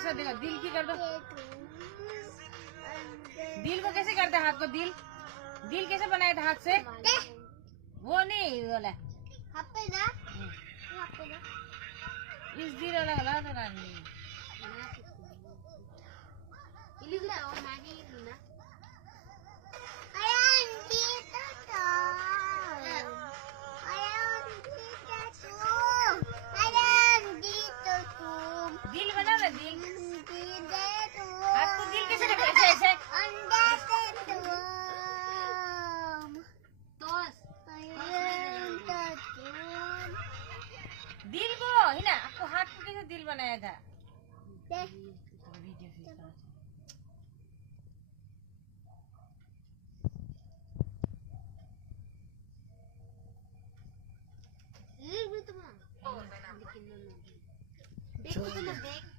कैसा देखा? दिल की कर दो। दिल को कैसे करते हाथ को? दिल दिल कैसे बनाए थे हाथ से? वो नहीं वाला इस दिल वाला वाला तो नहीं। दिल बना ना दिल। आपको दिल कैसे लग रहा है? ऐसे दिल को ही ना, आपको हाथ को कैसे दिल बनाया था? देखो तो मैं देख